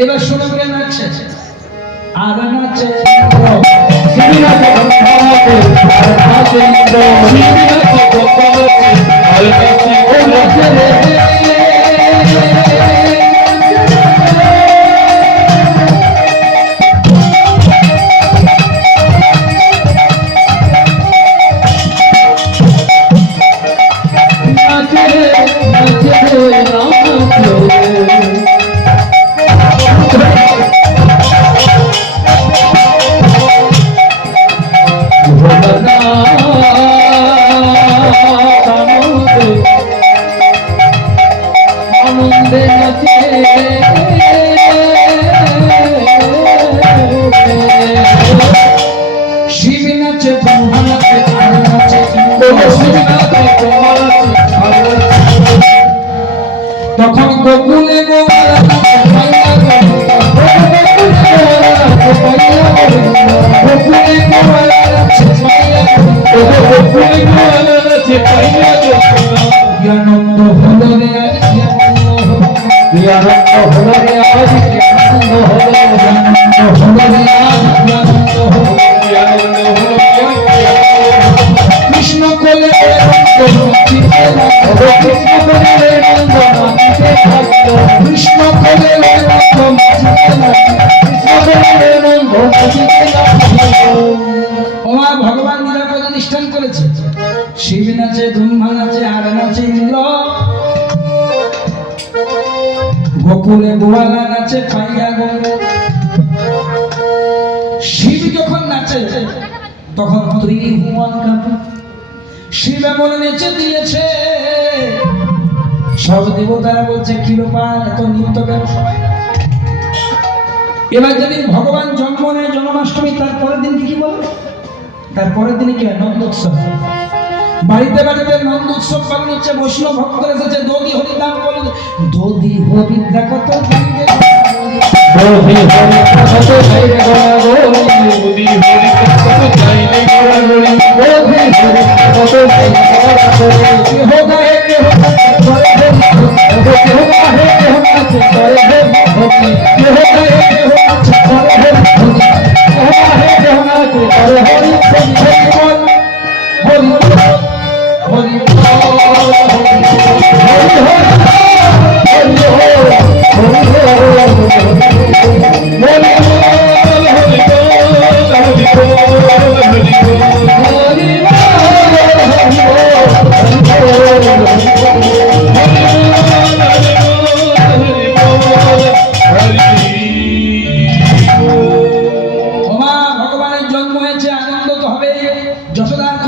এবার শুনো কে নাচছে আর নাচছে তখন গোকুলে আনন্দ হলো রে আনন্দ হলো রে আনন্দ হলো কৃষ্ণ কোলে কৃষ্ণ কোলে ওমা ভগবান লীলা প্রতিষ্ঠান করেছে শিব নাচে ব্রহ্মা নাচে আর নাচে ইন্দ্র গোকুলে গোয়ালা নাচে পাইয়া গৌর শিব যখন নাচে তখন ত্রিভুবন কাঁপে শিব এমন নেচে দিয়েছে সব দেবতারা বলছে কি ব্যাপার এত নৃত্য কেন সবাই। এবার যেদিন ভগবান জন্ম নেয় জন্মাষ্টমী তারপরের দিন কি বলে তারপরের দিনে কি হয় নন্দ উৎসব বাড়িতে বাড়িতে নন্দ উৎসব পালন হচ্ছে বৈষ্ণব ভক্ত এসেছে দধি হরি নাম বলে দধি হরি দেখো তো हो